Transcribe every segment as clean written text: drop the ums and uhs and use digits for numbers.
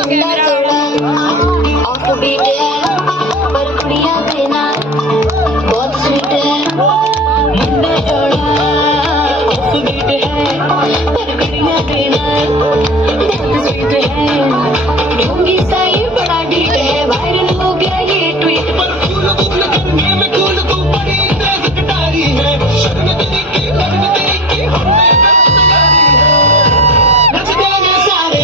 मुंडा जोड़ा off beat है पर कुड़ियां देना बहुत स्वीट है। मुंडा जोड़ा ऑफ बीट है पर कुड़ियां देना बहुत स्वीट है। ढोंगी सा ये बड़ा डीट है, वायरल हो गया ये ट्वीट। पर फूल फूल करने में कूल तू बड़ी तेज कटारी है। शर्म तेरी की लगन तेरी की हमने तैयारी है। नच देना सारे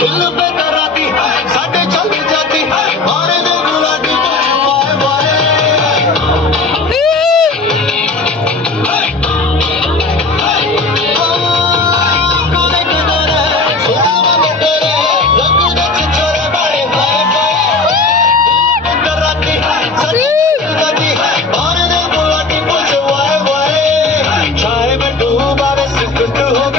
दिल पे कराती साडे चलती जाती मारे दे गुलाटी बाय बाय काले किनारे सुनावा तेरे रंग दे छोरे बड़े बाय बाय कराती साडे चलती जाती मारे दे गुलाटी बाय बाय चाहे मैं डूबा वे सिर्फ तू